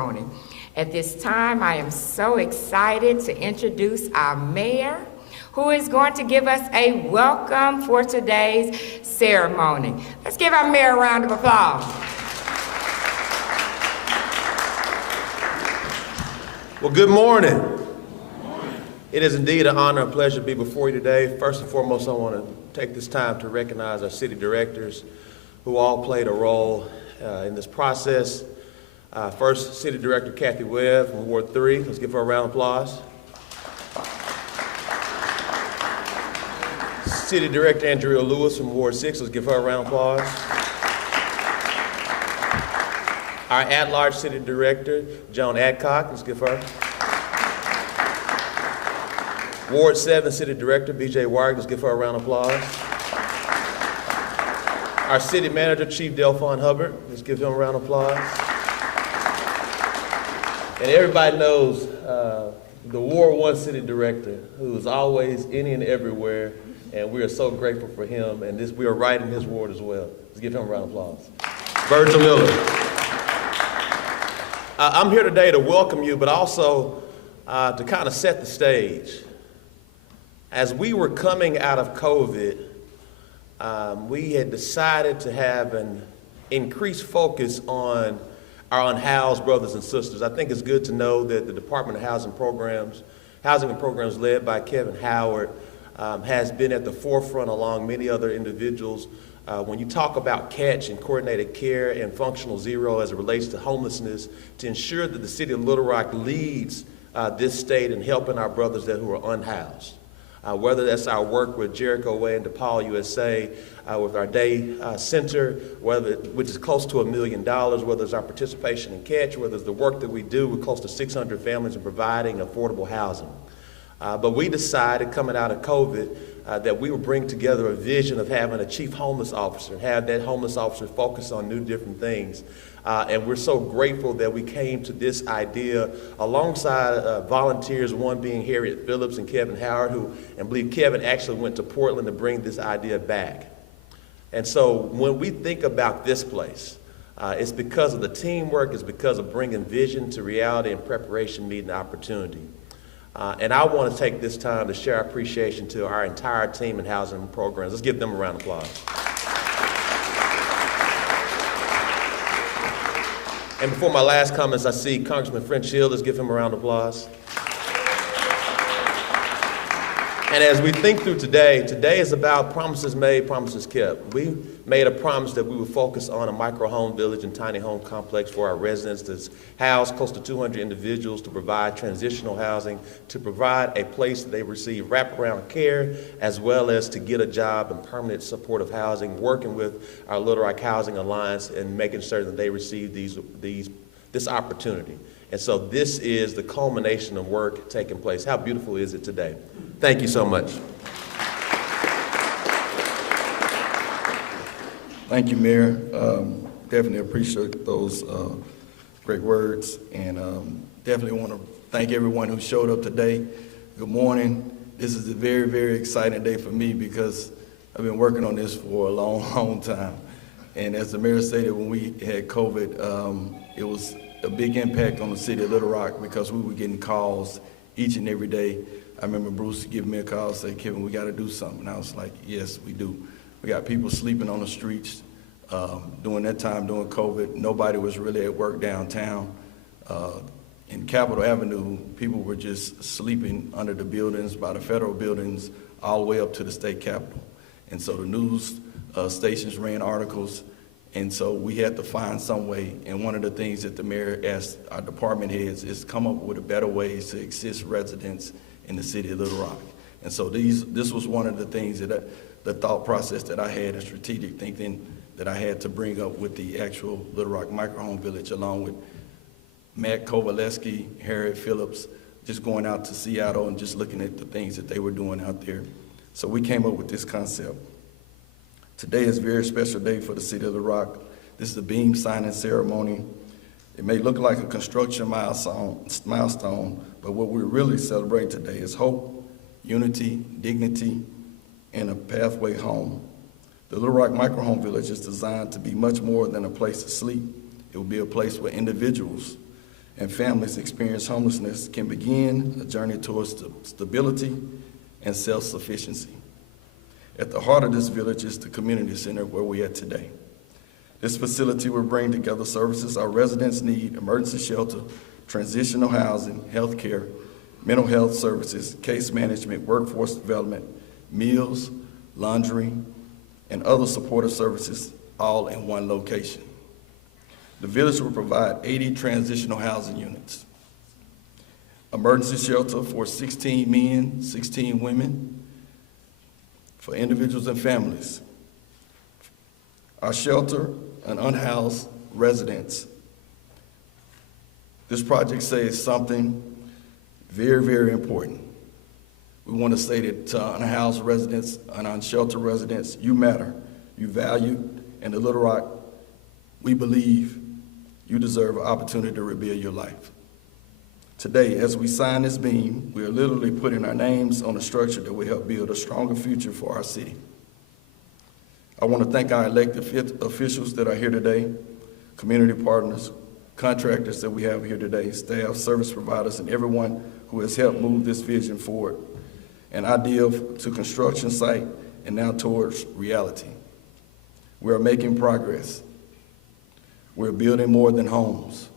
ceremony. At this time, I am so excited to introduce our mayor, who is going to give us a welcome for today's ceremony. Let's give our mayor a round of applause. Well, good morning. It is indeed an honor and pleasure to be before you today. First and foremost, I want to take this time to recognize our city directors who all played a role in this process. First, City Director Kathy Webb from Ward 3. Let's give her a round of applause. City Director Andrea Lewis from Ward 6. Let's give her a round of applause. Our at-large City Director, Joan Adcock. Let's give her. Ward 7 City Director, B.J. Warwick. Let's give her a round of applause. Our City Manager, Chief Delphon Hubbard. Let's give him a round of applause. And everybody knows the Ward 1 City Director, who is always any and everywhere, and we are so grateful for him, and we are right in his ward as well. Let's give him a round of applause. Virgil Miller. I'm here today to welcome you, but also to kind of set the stage. As we were coming out of COVID, we had decided to have an increased focus on our unhoused brothers and sisters. I think it's good to know that the Department of Housing and Programs led by Kevin Howard, has been at the forefront along many other individuals. When you talk about CATCH and coordinated care and functional zero as it relates to homelessness, to ensure that the city of Little Rock leads this state in helping our brothers who are unhoused. Whether that's our work with Jericho Way and DePaul USA, with our day center, which is close to $1 million, whether it's our participation in CATCH, whether it's the work that we do with close to 600 families in providing affordable housing. But we decided coming out of COVID that we would bring together a vision of having a chief homeless officer and have that homeless officer focus on new different things. And we're so grateful that we came to this idea alongside volunteers, one being Harriet Phillips and Kevin Howard, who, and I believe Kevin actually went to Portland to bring this idea back. And so when we think about this place, it's because of the teamwork, it's because of bringing vision to reality and preparation meeting opportunity. And I want to take this time to share our appreciation to our entire team in housing programs. Let's give them a round of applause. And before my last comments, I see Congressman French Hill. Let's give him a round of applause. And as we think through today is about promises made, promises kept. We made a promise that we would focus on a micro home village and tiny home complex for our residents to house close to 200 individuals, to provide transitional housing, to provide a place that they receive wraparound care, as well as to get a job and permanent supportive housing, working with our Little Rock Housing Alliance and making sure that they receive this opportunity. And so this is the culmination of work taking place. How beautiful is it today? Thank you so much. Thank you, Mayor. Definitely appreciate those great words, and definitely want to thank everyone who showed up today. Good morning. This is a very, very exciting day for me because I've been working on this for a long, long time. And as the mayor stated, when we had COVID, it was a big impact on the city of Little Rock because we were getting calls each and every day. I remember Bruce giving me a call, say, Kevin, we got to do something. And I was like, yes, we do. We got people sleeping on the streets. During that time, during COVID, nobody was really at work downtown. In Capitol Avenue, people were just sleeping under the buildings, by the federal buildings, all the way up to the state capitol. And so the news stations ran articles, and so we had to find some way. And one of the things that the mayor asked our department heads is come up with a better ways to assist residents in the city of Little Rock. And so this was one of the things that the thought process that I had and strategic thinking that I had to bring up with the actual Little Rock Microhome Village, along with Matt Kovaleski, Harriet Phillips, just going out to Seattle and just looking at the things that they were doing out there. So we came up with this concept. Today is a very special day for the city of Little Rock. This is a beam signing ceremony. It may look like a construction milestone, but what we're really celebrating today is hope, unity, dignity, and a pathway home. The Little Rock Microhome Village is designed to be much more than a place to sleep. It will be a place where individuals and families experience homelessness can begin a journey towards stability and self-sufficiency. At the heart of this village is the community center where we are today. This facility will bring together services our residents need: emergency shelter, transitional housing, health care, mental health services, case management, workforce development, meals, laundry, and other supportive services, all in one location. The village will provide 80 transitional housing units, emergency shelter for 16 men, 16 women, for individuals and families. Our shelter and unhoused residents. This project says something very, very important. We want to say that to unhoused residents and unsheltered residents, you matter, you value, and in Little Rock, we believe you deserve an opportunity to rebuild your life. Today, as we sign this beam, we are literally putting our names on a structure that will help build a stronger future for our city. I want to thank our elected officials that are here today, community partners, contractors that we have here today, staff, service providers, and everyone who has helped move this vision forward, an idea to construction site and now towards reality. We are making progress. We're building more than homes.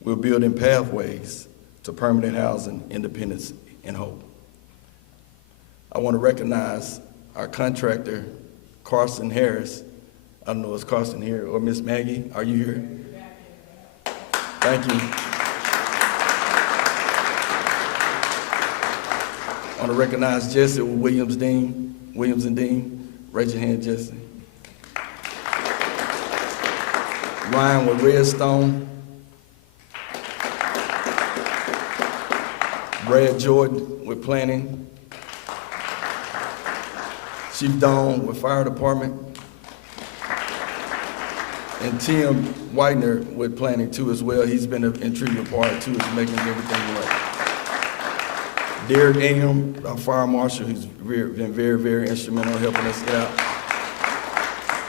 We're building pathways to permanent housing, independence, and hope. I want to recognize our contractor, Carson Harris. I don't know if Carson here, or Miss Maggie, are you here? Thank you. I want to recognize Jesse with Williams and Dean. Raise your hand, Jesse. Ryan with Redstone. Brad Jordan with Planning. Chief Dawn with Fire Department. And Tim Whitener with Planning too as well. He's been an integral part too, is making everything right. Derek Ingham, our fire marshal, who's been very, very instrumental in helping us get out.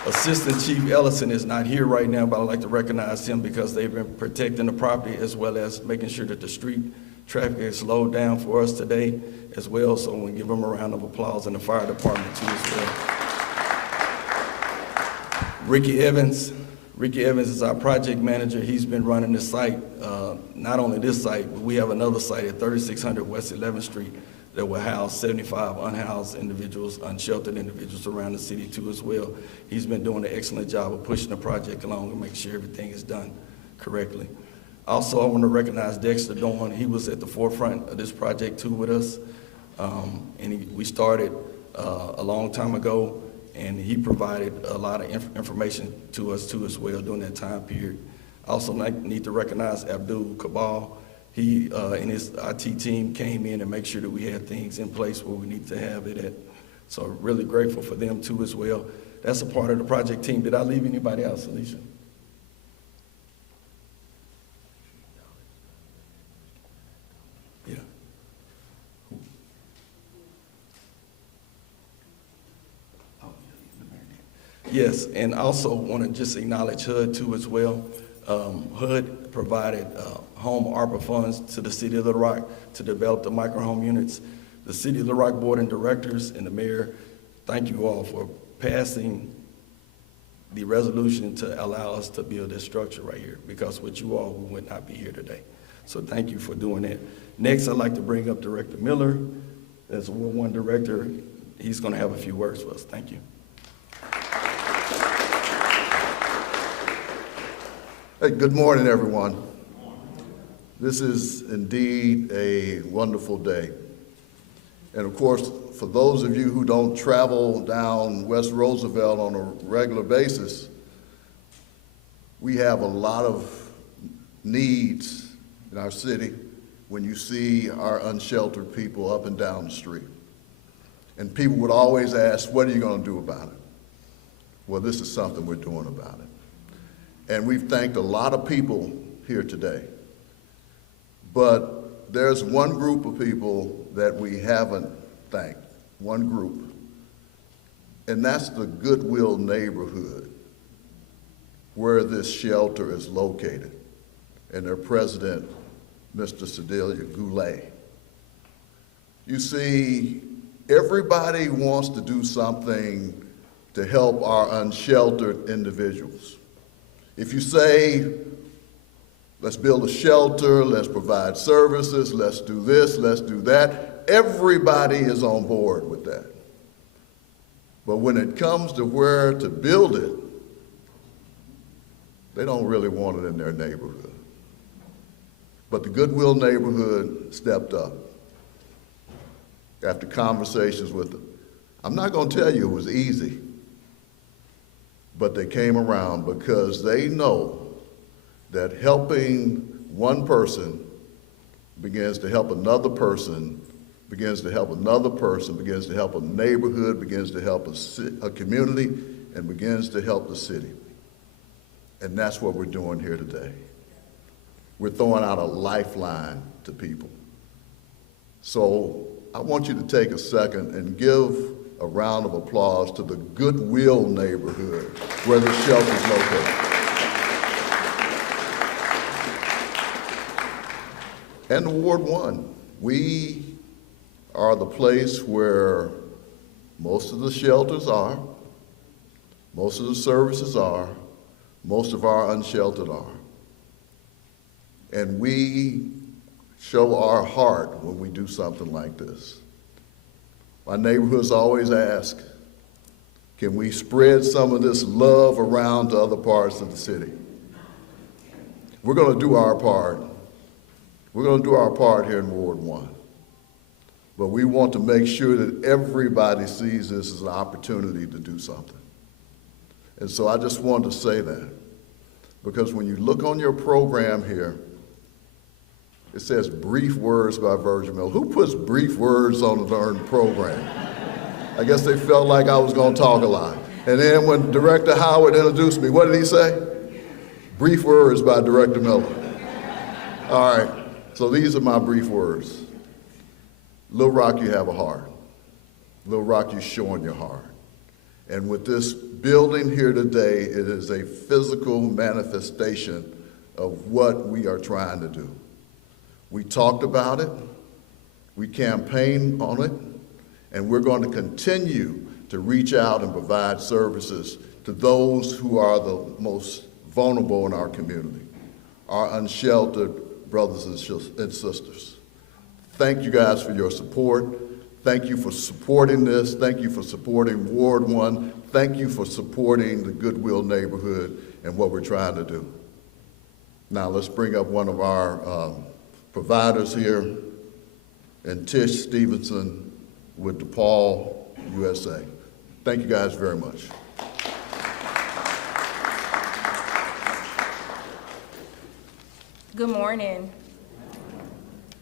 Assistant Chief Ellison is not here right now, but I'd like to recognize him because they've been protecting the property as well as making sure that the street traffic is slowed down for us today as well. So we give them a round of applause, and the fire department too as well. Ricky Evans is our project manager. He's been running this site, not only this site, but we have another site at 3600 West 11th Street that will house 75 unhoused individuals, unsheltered individuals around the city too as well. He's been doing an excellent job of pushing the project along and making sure everything is done correctly. Also, I want to recognize Dexter Dorn. He was at the forefront of this project too with us. We started a long time ago, and he provided a lot of information to us too as well during that time period. I also need to recognize Abdul Kabal. He and his IT team came in and made sure that we had things in place where we need to have it at. So really grateful for them too as well. That's a part of the project team. Did I leave anybody else, Alicia? Yeah. Yes, and also want to just acknowledge HUD too as well. HUD provided home ARPA funds to the City of Little Rock to develop the micro-home units. The City of Little Rock Board of Directors and the Mayor, thank you all for passing the resolution to allow us to build this structure right here, because with you all, we would not be here today. So thank you for doing that. Next, I'd like to bring up Director Miller. As Ward 1 Director, he's going to have a few words for us. Thank you. Hey, good morning, everyone. This is indeed a wonderful day. And of course, for those of you who don't travel down West Roosevelt on a regular basis, we have a lot of needs in our city when you see our unsheltered people up and down the street. And people would always ask, what are you going to do about it? Well, this is something we're doing about it. And we've thanked a lot of people here today. But there's one group of people that we haven't thanked, one group, and that's the Goodwill neighborhood where this shelter is located. and their president, Mr. Sedalia Goulet. You see, everybody wants to do something to help our unsheltered individuals. If you say, let's build a shelter, let's provide services, let's do this, let's do that, everybody is on board with that. But when it comes to where to build it, they don't really want it in their neighborhood. But the Goodwill neighborhood stepped up after conversations with them. I'm not going to tell you it was easy, but they came around because they know that helping one person begins to help another person, begins to help another person, begins to help a neighborhood, begins to help a community, and begins to help the city. And that's what we're doing here today. We're throwing out a lifeline to people. So I want you to take a second and give a round of applause to the Goodwill neighborhood where the shelter is located. And Ward 1, we are the place where most of the shelters are, most of the services are, most of our unsheltered are. And we show our heart when we do something like this. My neighborhoods always ask, can we spread some of this love around to other parts of the city? We're going to do our part. We're going to do our part here in Ward 1. But we want to make sure that everybody sees this as an opportunity to do something. And so I just wanted to say that, because when you look on your program here, it says brief words by Virgil Miller. Who puts brief words on the darn program? I guess they felt like I was going to talk a lot. And then when Director Howard introduced me, what did he say? Brief words by Director Miller. All right, so these are my brief words. Little Rock, you have a heart. Little Rock, you're showing your heart. And with this building here today, it is a physical manifestation of what we are trying to do. We talked about it, we campaigned on it, and we're going to continue to reach out and provide services to those who are the most vulnerable in our community, our unsheltered brothers and sisters. Thank you guys for your support. Thank you for supporting this. Thank you for supporting Ward 1. Thank you for supporting the Goodwill neighborhood and what we're trying to do. Now let's bring up one of our providers here, and Tish Stevenson with DePaul USA. Thank you guys very much. Good morning.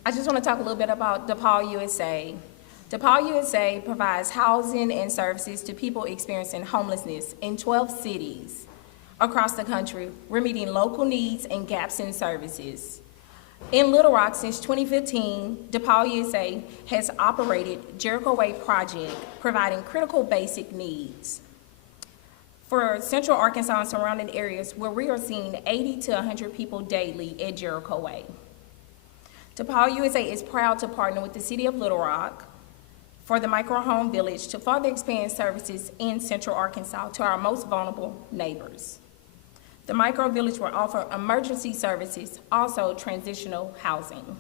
I just want to talk a little bit about DePaul USA. DePaul USA provides housing and services to people experiencing homelessness in 12 cities across the country. We're meeting local needs and gaps in services. In Little Rock, since 2015, DePaul USA has operated Jericho Way Project, providing critical basic needs for Central Arkansas and surrounding areas, where we are seeing 80 to 100 people daily at Jericho Way. DePaul USA is proud to partner with the City of Little Rock for the Micro Home Village to further expand services in Central Arkansas to our most vulnerable neighbors. The Micro Village will offer emergency services, also transitional housing.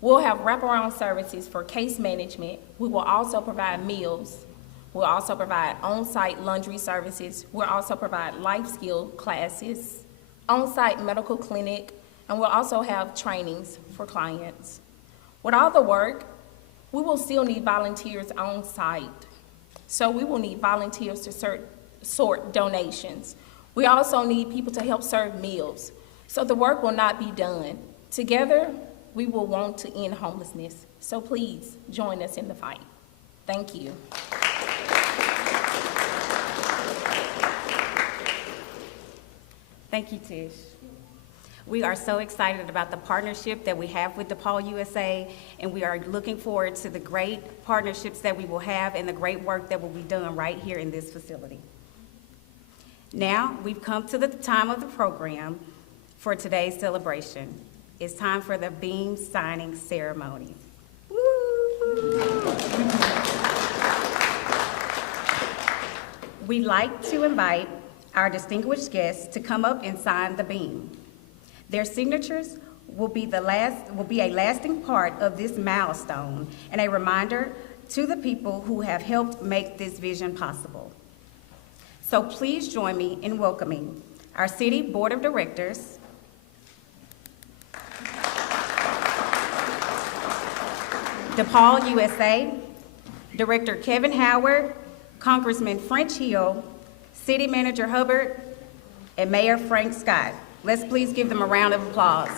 We'll have wraparound services for case management. We will also provide meals. We'll also provide on-site laundry services. We'll also provide life skill classes, on-site medical clinic, and we'll also have trainings for clients. With all the work, we will still need volunteers on site. So we will need volunteers to sort donations. We also need people to help serve meals. So the work will not be done. Together, we will want to end homelessness. So please join us in the fight. Thank you. Thank you, Tish. We are so excited about the partnership that we have with DePaul USA, and we are looking forward to the great partnerships that we will have and the great work that will be done right here in this facility. Now, we've come to the time of the program for today's celebration. It's time for the beam signing ceremony. We'd like to invite our distinguished guests to come up and sign the beam. Their signatures will be a lasting part of this milestone and a reminder to the people who have helped make this vision possible. So please join me in welcoming our City Board of Directors, DePaul USA, Director Kevin Howard, Congressman French Hill, City Manager Hubbard, and Mayor Frank Scott. Let's please give them a round of applause.